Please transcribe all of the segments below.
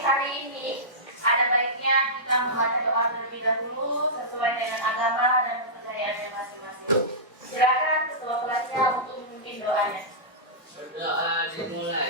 hari ini ada baiknya kita membaca doa terlebih dahulu sesuai dengan agama dan kepercayaannya masing-masing. Silakan ketua kelasnya untuk memimpin doanya. Berdoa dimulai.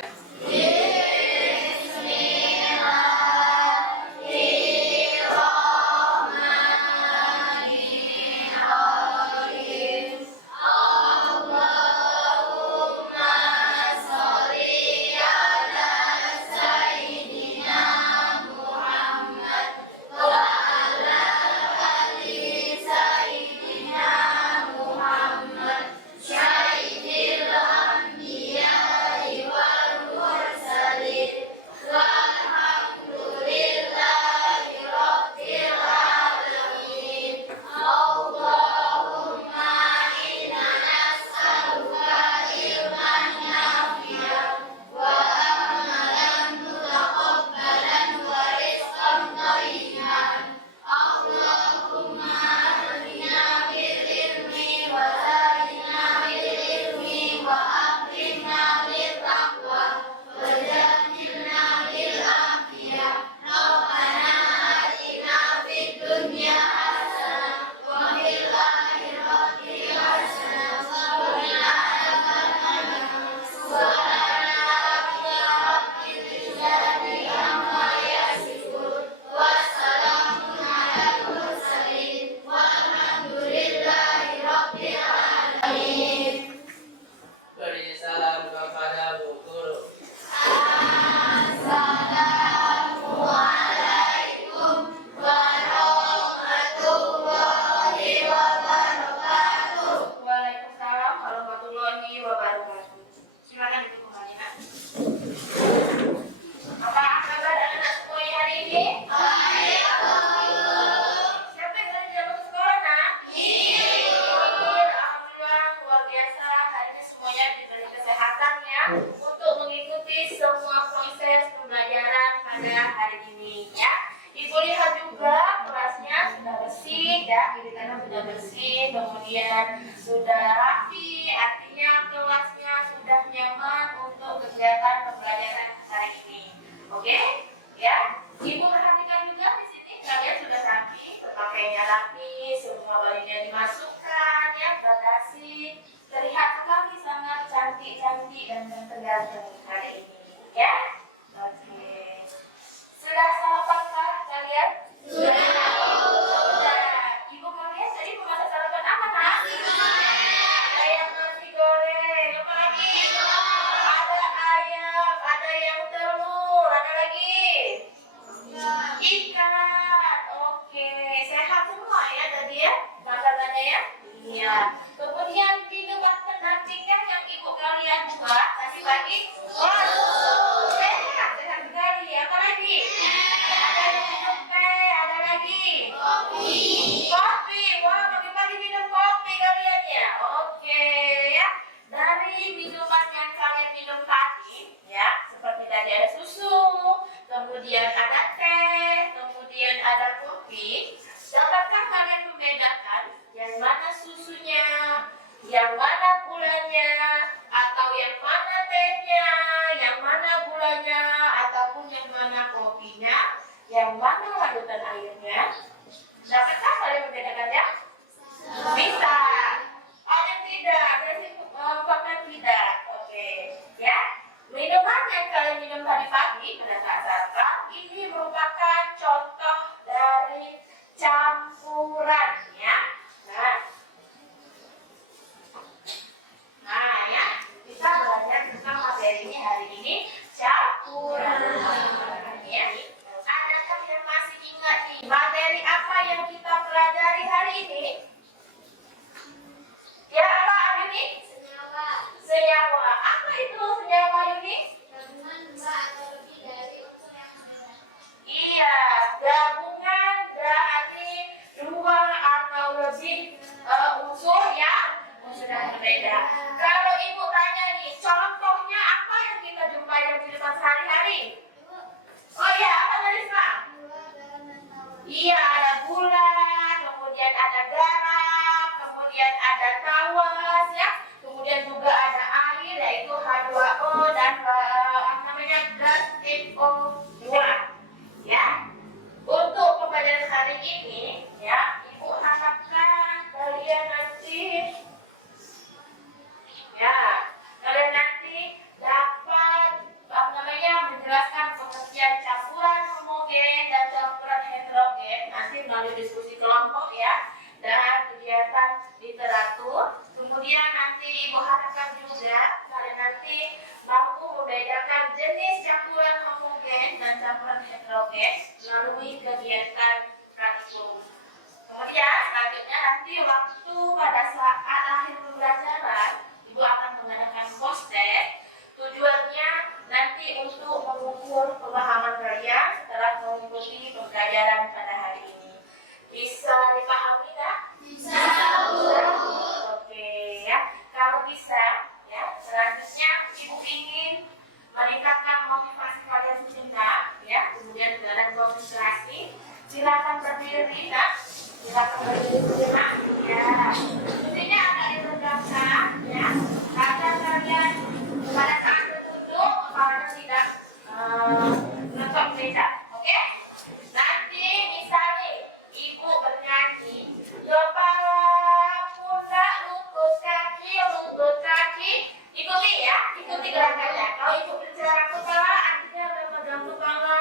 Beri salam kepada Bu Guru. Waalaikumsalam warahmatullahi wabarakatuh. Silakan duduk kembali, Nak. Apa kabar anak semua hari ini? Siapa yang tadi dapat ke sekolah, Nak? Alhamdulillah, luar biasa. Hari ini semuanya diberi kesehatan ya untuk mengikuti semua proses pembelajaran pada hari ini ya. Ibu lihat juga kelasnya sudah bersih ya, gigitannya sudah bersih, kemudian sudah rapi, artinya kelasnya sudah nyaman untuk kegiatan pembelajaran hari ini. Oke? Ya. Ibu perhatikan juga di sini kalian sudah rapi, pakainya rapi, semua bajunya dimasukkan ya, bagasi. Terlihat sekali sangat cantik-cantik dan ganteng hari ini ya. Oke. Sudah sarapankah kalian? Sudah. Ibu kalian tadi memasak sarapan apa, Nak? Ayam nasi goreng. Apa lagi? Ada ayam, ada yang telur, ada lagi? Ikan. Oke, sehat semua ya tadi ya makanannya ya? Iya. Kemudian minuman pendampingnya yang ibu kalian buat tadi pagi? Sehat sekali. Apa lagi? Ada yang minum teh, ada lagi? Kopi. Wah, pagi-pagi minum kopi kalian ya? Oke ya. Dari minuman yang kalian minum tadi ya, seperti tadi ada susu, kemudian ada teh, kemudian ada kopi. Dapatkah kalian membedakan yang mana susunya, yang mana gulanya, atau yang mana tehnya, yang mana gulanya, ataupun yang mana kopinya, yang mana larutan airnya? Dapatkah kalian membedakannya? Bisa. Ada yang tidak? Berarti fakta tidak. Oke. Ya. Minuman yang kalian minum tadi pagi berdasarkan ini merupakan contoh dari campuran ya. Nah ya, kita belajar tentang materinya hari ini campuran. Ya. Adakah yang masih ingat nih materi apa yang kita pelajari hari ini? Ya apa Yuni? Senyawa. Apa itu senyawa Yuni? Iya, gabungan dari dua atau lebih unsur ya, unsur yang berbeda. Kalau ibu tanya nih, contohnya apa yang kita jumpai dalam kehidupan sehari-hari? Oh iya, apa tadi Pak? Iya, ada gula, kemudian ada garam, kemudian ada tawas ya, kemudian juga ada air yaitu H2O dan gas NO2. ini ya, Ibu harapkan kalian nanti ya, kalian nanti dapat menjelaskan pengertian campuran homogen dan campuran heterogen nanti melalui diskusi kelompok ya, dan kegiatan literatur. Kemudian nanti Ibu harapkan juga kalian nanti mampu membedakan jenis campuran homogen dan campuran heterogen melalui kegiatan praktikum. Kemudian selanjutnya nanti waktu pada saat akhir pembelajaran Ibu akan mengadakan post-test. Tujuannya nanti untuk mengukur pemahaman kalian setelah mengikuti pembelajaran pada hari ini. Bisa dipahami tak? Bisa. Oke ya. Kalau bisa ya, selanjutnya Ibu ingin meningkatkan motivasi kalian sejenak ya, kemudian dalam demonstrasi. Silakan berdiri nak. Silakan berdiri sejenak ya. Intinya agak ditegakkan ya. Karena kalian pada saat berduduk kepalanya tidak menonton beda, oke? Nanti misalnya Ibu bernyanyi kepala, pundak, lutut kaki, ikuti ya, ikuti gerakannya. Kalau Ibu bicara kepala, artinya memegang kepala,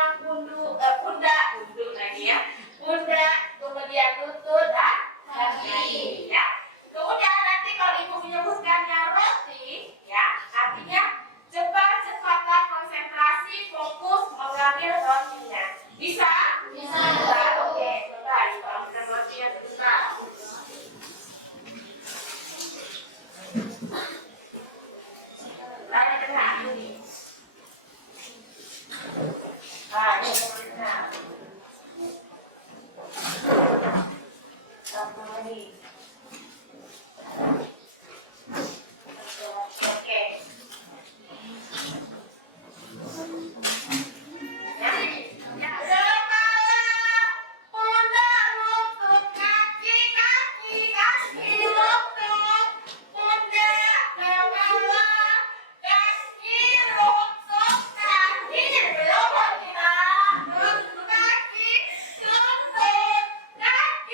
pundak lagi ya, pundak, kemudian lutut dan kaki ya. Kemudian nanti kalau Ibu menyebutkannya roti ya, artinya cepat-cepatlah konsentrasi, fokus mengambil rotinya. Bisa? Bisa. Oke, coba Ibu ambil rotinya sebentar. Tanya benar ini. Ini benar. Satu lagi. Oke. Ya, kepala, pundak, lutut, kaki, lutut, pundak, kepala, kaki, lutut, kaki. Belum kita. Lutut, kaki, lutut, kaki,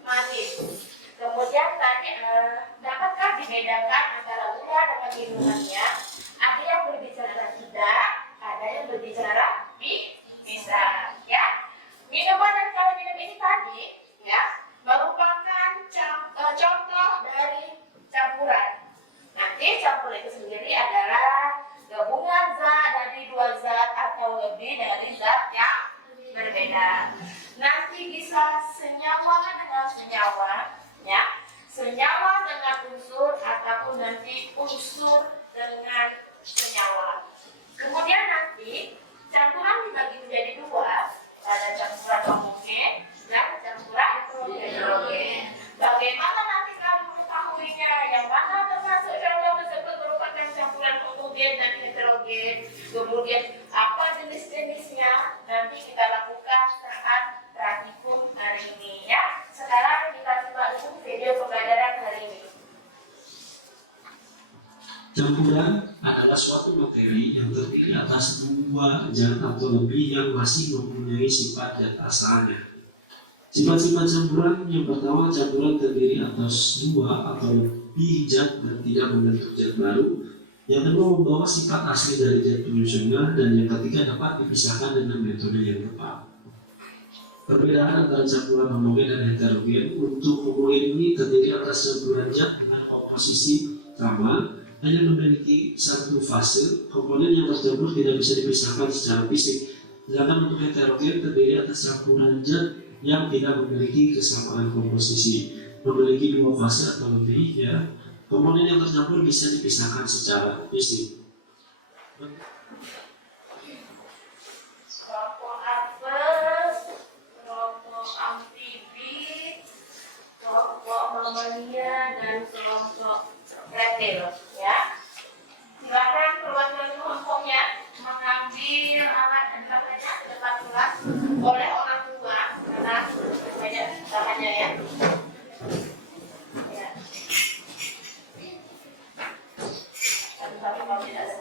roti. Kemudian tadi dapatkah dibedakan antara luar dengan minumannya? Ada yang berbicara tidak, ada yang berbicara bisa. Ya, minuman dan kalau minum ini tadi, ya, merupakan contoh dari campuran. Nanti campuran itu sendiri adalah gabungan zat dari dua zat atau lebih dari zat yang berbeda. Nanti bisa senyawa dengan senyawa. Ya, senyawa dengan unsur ataupun nanti unsur dengan senyawa. Kemudian nanti campuran dibagi menjadi dua, ada campuran homogen dan campuran heterogen. Bagaimana nanti kamu mengetahuinya? Yang mana termasuk contoh tersebut merupakan campuran homogen dan heterogen? Kemudian apa jenis-jenisnya? Nanti kita lakukan saat praktikum hari ini ya. Sekarang kita coba dulu video pembelajaran hari ini. Campuran adalah suatu materi yang terdiri atas dua zat atau lebih yang masih mempunyai sifat zat asalnya. Sifat-sifat campuran yang pertama, campuran terdiri atas dua atau lebih zat dan tidak membentuk zat baru. Yang kedua, membawa sifat asli dari zat penyusunnya, dan yang ketiga dapat dipisahkan dengan metode yang tepat. Perbedaan antara campuran homogen dan heterogen. Untuk homogen ini terdiri atas campuran zat dengan komposisi sama, hanya memiliki satu fase, komponen yang tercampur tidak bisa dipisahkan secara fisik. Sedangkan untuk heterogen terdiri atas campuran zat yang tidak memiliki kesamaan komposisi, memiliki dua fase atau lebih. Ya, komponen yang tercampur bisa dipisahkan secara fisik. Kelompok apel, kelompok amfibi, kelompok mamalia, dan kelompok reptil. Ya, silakan keluarga kelompoknya mengambil alat dan bahannya ke depan kelas oleh orang tua karena banyak bahannya ya. Ya. Tapi kalau tidak ada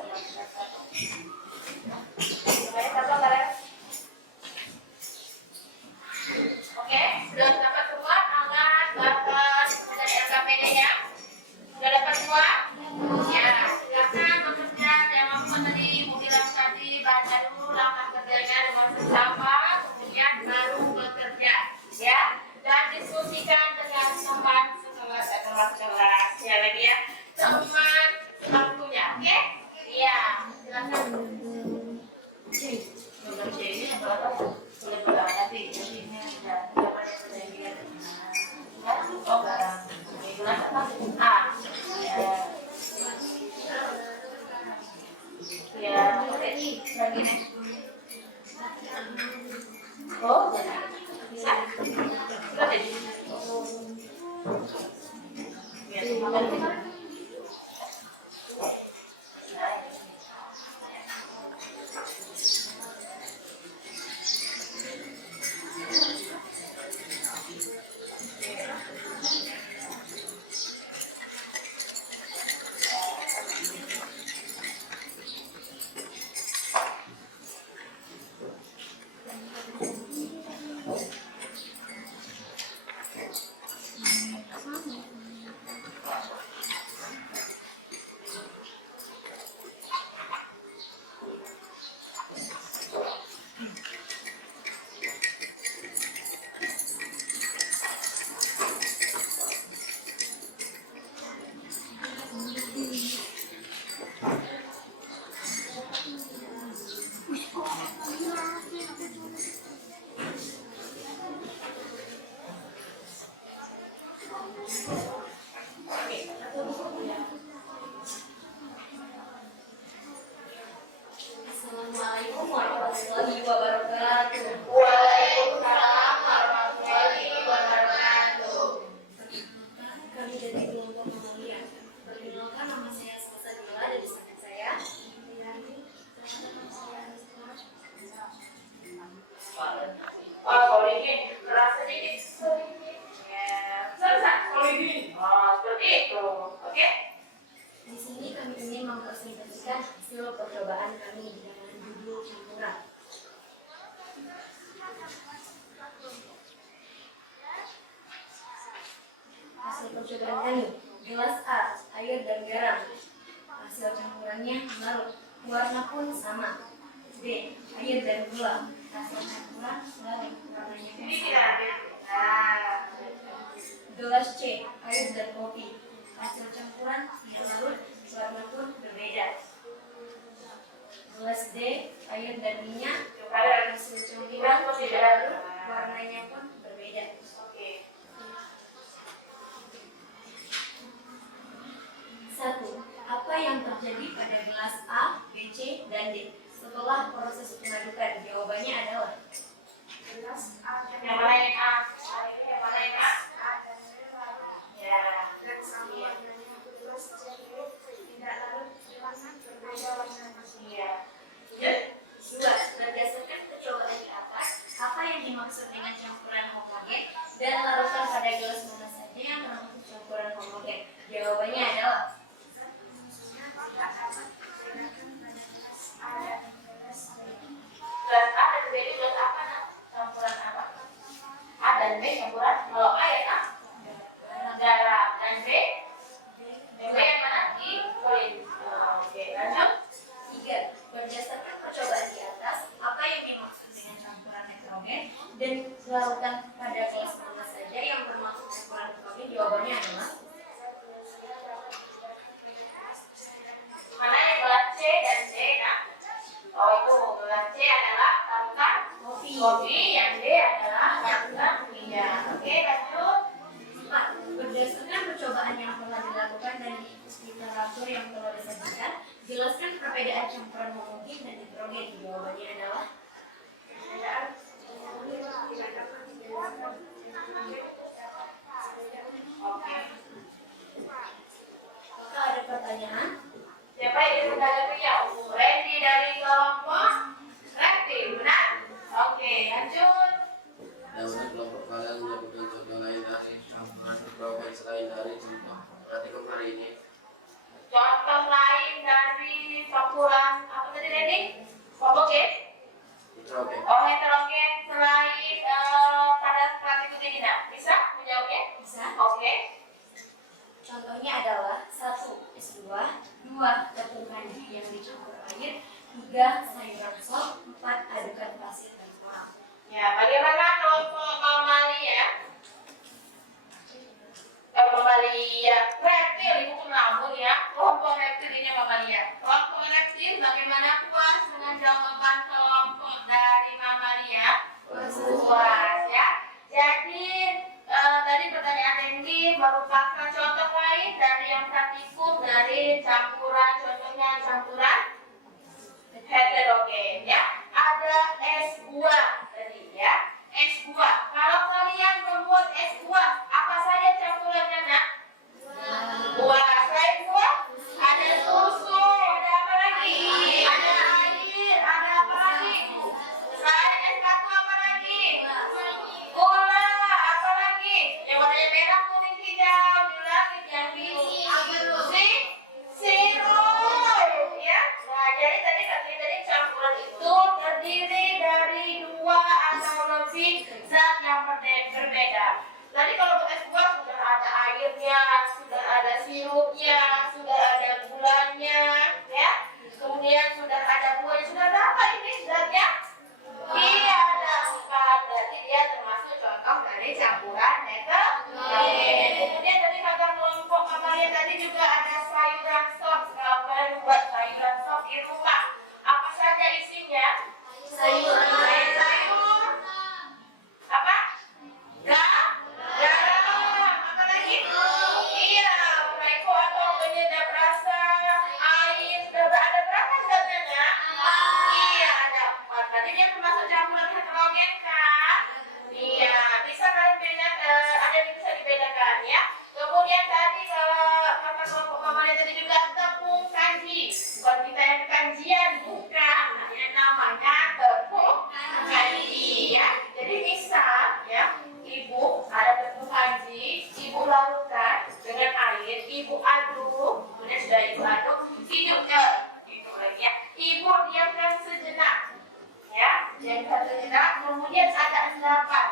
oke, sudah dapat semua alat, bahan, dan LKPD-nya? Sudah dapat semua? Ya, silakan bekerja jangan lupa tadi mau bilang tadi baca dulu langkah kerjanya dengan seksama, kemudian baru bekerja, ya. Dan diskusikan dengan teman sekelas atau kelas, ya lagi ya, teman sebangkunya, oke? Iya, silakan. Nomor C ini apa? Boleh nanti ini sudah oh barang. Ya, lagi nih. Oh, bisa. Sudah deh. Ya, Assalamualaikum warahmatullahi wabarakatuh. Waalaikumsalam warahmatullahi wabarakatuh. Kami dari kelompok Mamalia. Perkenalkan, nama saya Selasa Dila dari sahabat saya. Kalau ini keras sedikit. Ya, selesai. Kalau ini, seperti itu. Oke? Di sini kami ingin mempresentasikan hasil percobaan kami dengan judul campuran. Hasil percobaan kami, gelas A, air dan garam. Hasil campurannya larut, warna pun sama. B, air dan gula. Hasil campuran larut, warnanya pun Ini sama. tidak ada. Nah, Gelas C, air dan kopi. Hasil campuran tidak larut, warna pun berbeda. Gelas D, air dan minyak. Hasil campuran tidak larut, warnanya pun berbeda. oke. 1. Apa yang terjadi pada gelas A, B, C, dan D setelah proses pengadukan? Jawabannya adalah Yang mana yang A? Yang mana yang A? Ya. Iya. Ya. 2. Berdasarkan percobaan di atas, apa yang dimaksud dengan campuran homogen dan larutan pada gelas mana saja yang termasuk campuran homogen? Jawabannya adalah Gelas A dan B ini gelas apa? Nah? Campuran apa? Jelaskan perbedaan campuran homogen dan heterogen. Jawabannya adalah Oke. apakah ada pertanyaan? Siapa yang ingin menanggapinya? Randy dari kelompok Randy, benar? Oke, lanjut. Dalam kelompok kalian menyebutkan contoh lain dari campuran heterogen selain dari contoh praktikum hari ini. Contoh lain dari campuran apa tadi Randy? Homogen? Heterogen. Oh, heterogen selain pada praktikum ini, nah, bisa menjawabnya? Bisa. Oke. Contohnya adalah 1. S2, 2. Tepung kanji yang dicampur air, 3. Sayuran sop, 4. Adukan pasir dan tulang. Ya, bagaimana kelompok mamalia? Mamalia reptil itu namun ya, kelompok reptil ini mamalia. Kelompok reptil bagaimana puas dengan jawaban kelompok dari mamalia? Puas ya. Jadi tadi pertanyaan Randy merupakan contoh lain dari yang praktikum dari campuran, contohnya campuran heterogen ya. Ada S2 tadi ya. S2. Kalau kalian membuat S2, apa saja campurannya nak? Buah. Selain buah, ada susu, ada apa lagi? Ada air, ada apa lagi? Selain S1 apa lagi? Gula, apa lagi? Yang warnanya merah, kuning, hijau, di langit yang sirup ya. Nah, jadi tadi campuran itu terdiri dari 2 atau lebih zat yang berbeda. Tadi kalau buat S2 sudah ada airnya, sudah ada sirupnya, sudah ada gulanya, ya. Kemudian sudah ada buahnya, sudah ada apa ini zatnya? Iya, ada 4. Jadi dia termasuk contoh dari campuran heterogen. Kemudian tadi kata kelompok kalian tadi juga ada sayuran sop. Kalau kalian buat sayuran sop di rumah, apa saja isinya? Sayur. Apa? Garam. Apa lagi? Iya, Maiko atau penyedap rasa, air. Sudah ada berapa zatnya? Nak? Iya, ada 4. Berarti dia termasuk campuran heterogen kan? Iya, bisa kalian bedakan, ada yang bisa dibedakan ya. Kemudian tadi kalau kata kelompok mamanya tadi juga tepung kanji. Bukan kita yang kanjian, bukan. Yang namanya tepung kanji ya. Jadi misal ya, ibu ada tepung kanji, ibu larutkan dengan air, ibu aduk, kemudian sudah ibu aduk, hidupkan, gitu lagi ya. Ibu diamkan sejenak, ya, diamkan sejenak, kemudian ada endapan.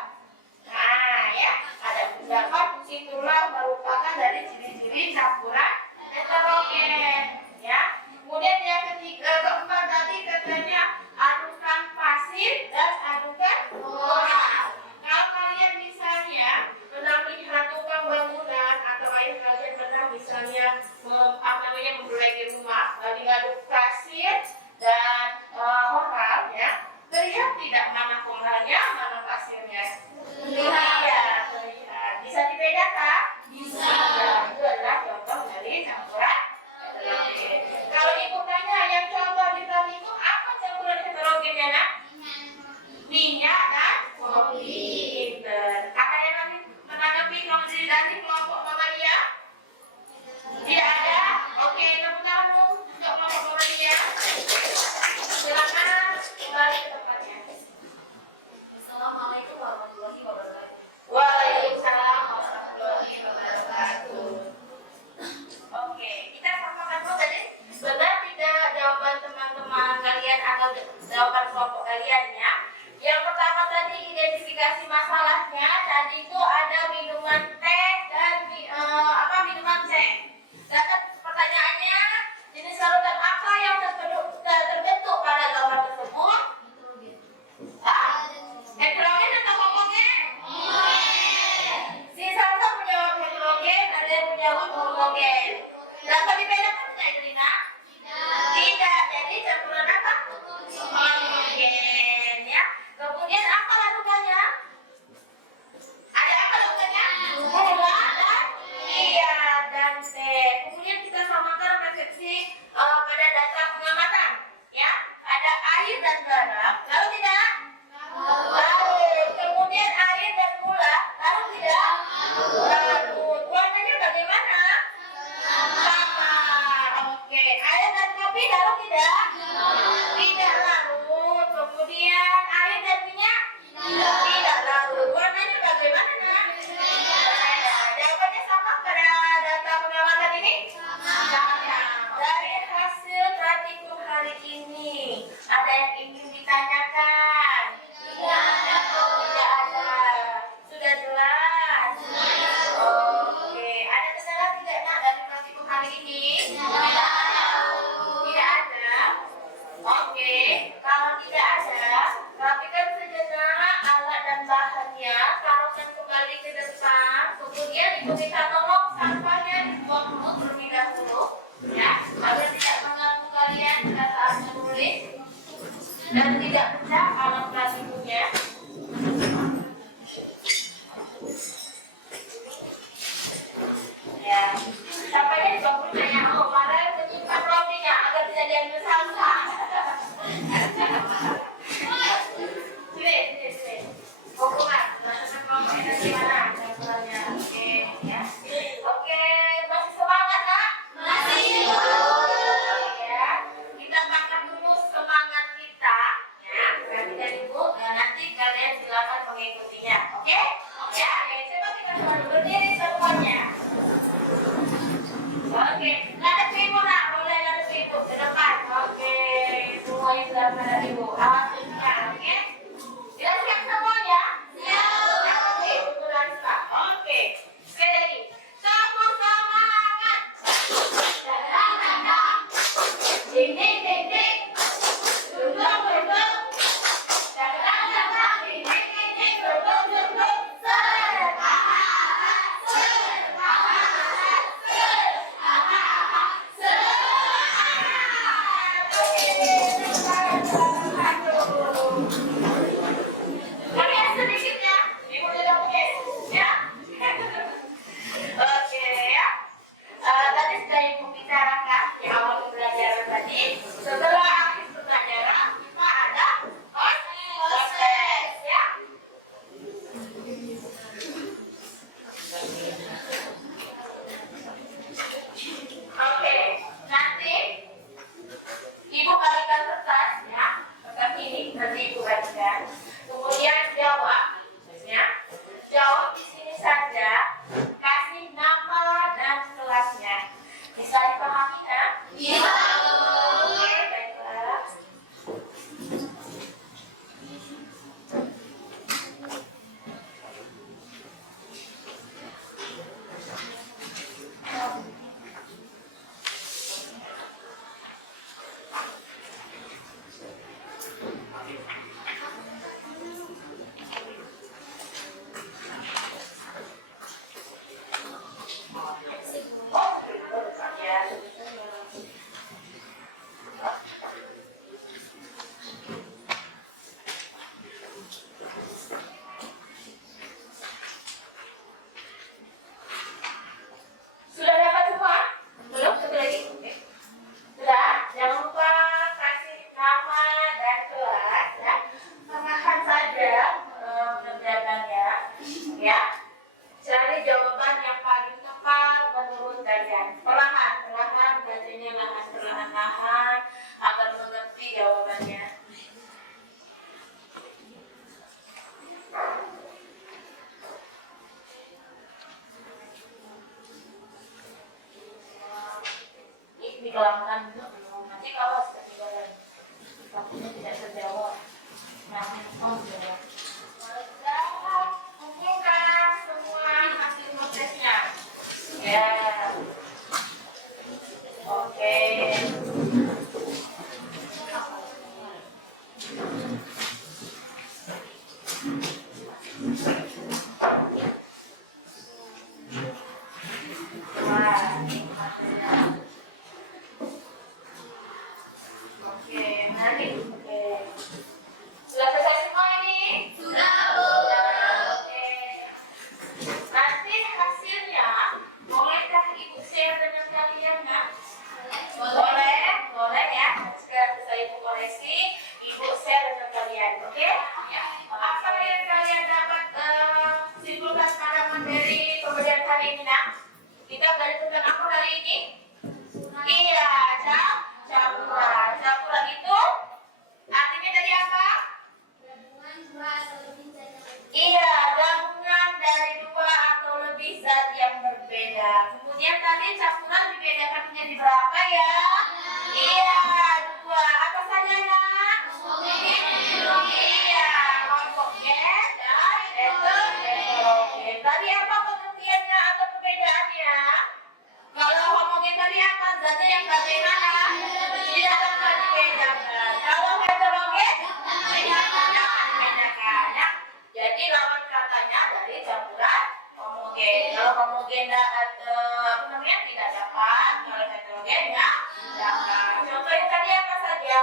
Nah, ya, ada endapan, itulah merupakan dari ciri-ciri campuran heterogen, ya. Kemudian yang keempat tadi katanya adukan pasir dan adukan borax. Kalau kalian misalnya pernah melihat tukang bangunan atau ayah kalian pernah misalnya memperbaiki rumah, lalu ngaduk pasir dan koral, ya, terlihat tidak mana koralnya, mana pasirnya? Iya, terlihat. Bisa dibedakan? Bisa. Ya, itu adalah contoh dari campuran heterogen. Kalau ibu tanya yang contoh di praktikum apa campuran heterogennya nak? Minyak dan kopi. Ada yang lagi menanggapi dari kelompok mamalia? Tidak ada? Oke, tepuk tangan untuk kelompok mamalia. Silakan kembali ke tempatnya. Assalamualaikum warahmatullahi wabarakatuh. Waalaikumsalam warahmatullahi wabarakatuh. Oke, kita samakan dulu tadi. Benar tidak jawaban teman-teman kalian atau jawaban kelompok kalian ya? Yang pertama tadi identifikasi masalahnya. Tadi itu ada minuman teh dan minuman teh. Dan pertanyaannya, jenis larutan apa yang terbentuk pada gambar tersebut? Heterogen atau homogen? Si satu menjawab heterogen, ada yang menjawab homogen. Dapat dibedakan tidak, Irina? Tidak. Jadi campuran apa? Homogen, ya. Kemudian apa larutannya? Ada apa larutannya? Gula dan teh. Kemudian kita samakan persepsi pada dasar sebelah kanan ibu. Awas ya, oke? Sudah siap semuanya? Siap. Oke, betul Rizka. Oke. Sekali lagi. Semangat. Ding ding ding ding. Duduk duduk. Ding ding ding ding. Duduk duduk. Kalian sedikit ya, ibu tidak oke, ya. Oke ya. Tadi sudah ibu bicarakan di awal pembelajaran tadi. Setelah akhir pembelajaran kita ada proses ya. Oke, nanti ibu bagikan kertas ya, kertas ini nanti ibu bagikan. Kemudian jawab, ya. Jawab di sini saja. Kasih nama dan kelasnya. Bisa dipahami ya? Bisa. Oke, baiklah. Sudah dapat semua? Belum? Satu lagi? Oke. Sudah? Jangan lupa kasih nama dan kelas ya. Perlahan saja mengerjakannya ya. Cari jawaban yang paling tepat menurut kalian. Perlahan, perlahan, bacanya perlahan-lahan agar mengerti jawabannya. Ini kelamaan dulu. Nanti kalau ketinggalan waktunya tidak terjawab. Nah, jawab. Kumpulkan semua hasil prosesnya. Ya. Oke. Wah, ini hasilnya. Oke, nanti. Oke. Sudah selesai semua ini? Sudah, Bu. Oke. Nanti hasilnya bolehkah Ibu share dengan kalian, Nak? Boleh, boleh ya. Sekarang saya Ibu koreksi, Ibu share dengan kalian, oke? Apa yang kalian dapat simpulkan pada materi pembelajaran hari ini, Nak? Kita belajar tentang apa hari ini? Iya, campuran. Campuran itu artinya dari apa? Iya, gabungan dari dua atau lebih zat yang berbeda. Kemudian tadi campuran dibedakan menjadi berapa ya? Iya, dua. Apa saja nak? Iya, homogen dan heterogen. Tadi apa pengertiannya atau perbedaannya? Kalau homogen tadi apa? Zatnya yang bagaimana? Tidak akan dibedakan. Kalau heterogen, dibedakan ya. Jadi lawan katanya dari campuran homogen. Kalau homogen tidak dapat, kalau heterogen ya dapat. Contohnya tadi apa saja?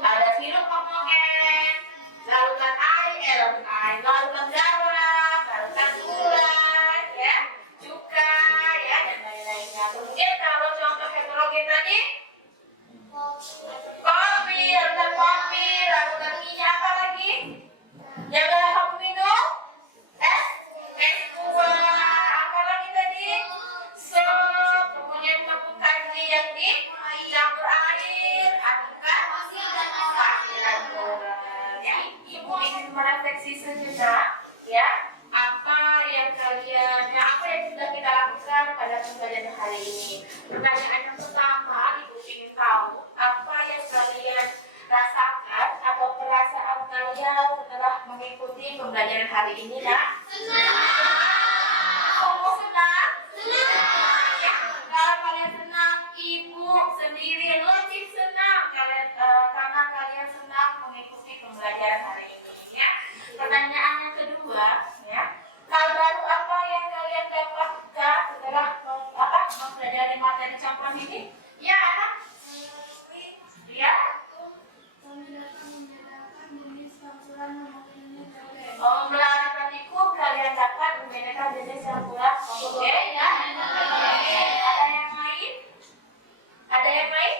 Ada sirup homogen, larutan air, larutan garam, larutan gula, ya, cuka, ya, dan lain-lainnya. Kemudian kalau contoh heterogen tadi, kopi, larutan minyak, apa lagi? Yang kamu minum? Es buah, apa lagi tadi? Sup, kemudian tepung kanji yang dicampur air, adukkan ya. Ibu ingin merefleksi sejenak ya, apa yang sudah kita lakukan pada pembelajaran hari ini. Pertanyaan yang pertama, Ibu ingin tahu apa mengikuti pembelajaran hari ini, Nak? Kamu senang? Ya, kalau kalian senang, ibu sendiri lebih senang karena kalian senang mengikuti pembelajaran hari ini. Ya. Pertanyaan yang kedua, ya, hal baru apa yang kalian dapatkan setelah mempelajari materi campuran ini? Ya, anak? Ya. Melalui praktikum kalian dapat membedakan jenis campuran. Oke, ya. Ada yang lain? Ada yang lain?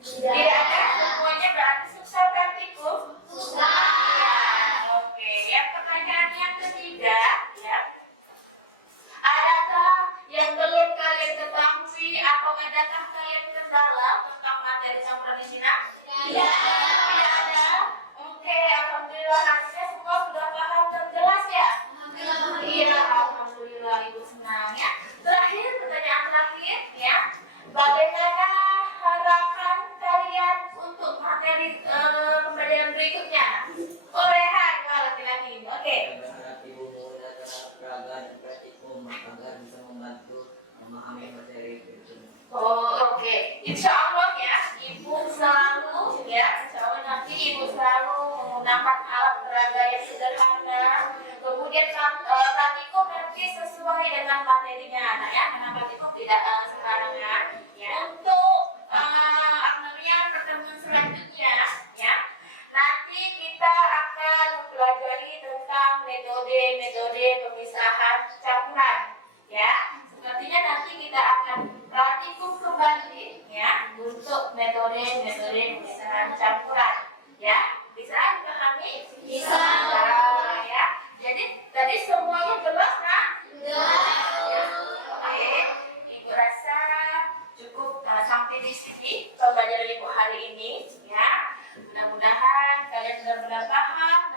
Tidak ada. Semuanya berarti susah praktikum. Ya, oke. Yang pertanyaan yang ketiga, ya. Adakah yang belum kalian ketahui atau adakah kalian kendala tentang materi campuran ini, Nak? Tidak ada. Oke, alhamdulillah hasilnya semua sudah paham dan jelas ya? Iya, alhamdulillah ibu senang ya. Terakhir, pertanyaan terakhir ya. Bagaimana harapan kalian untuk materi pembelajaran berikutnya? Oh, Rehan, laki-laki. Oke. Berharap ibu menggunakan agar praktikum agar bisa membantu memahami materi itu. Oh, oke. Insya Allah ya, ibu selalu ya, insya Allah nanti ibu selalu menggunakan alat peraga yang sederhana. Kemudian praktikum nanti sesuai dengan materinya, nah ya, karena praktikum tidak sekarang kan. Ya. Untuk pertemuan selanjutnya, ya, nanti kita akan mempelajari tentang metode pemisahan campuran, ya. Sepertinya nanti kita akan praktikum kembali ya untuk metode pemisahan campuran, ya. Bisa dipahami? Bisa. Ya. Jadi tadi semuanya jelas, Nak? Jelas. Oke. Ibu rasa cukup sampai di sini pembelajaran ibu hari ini, ya. Mudah-mudahan kalian benar-benar paham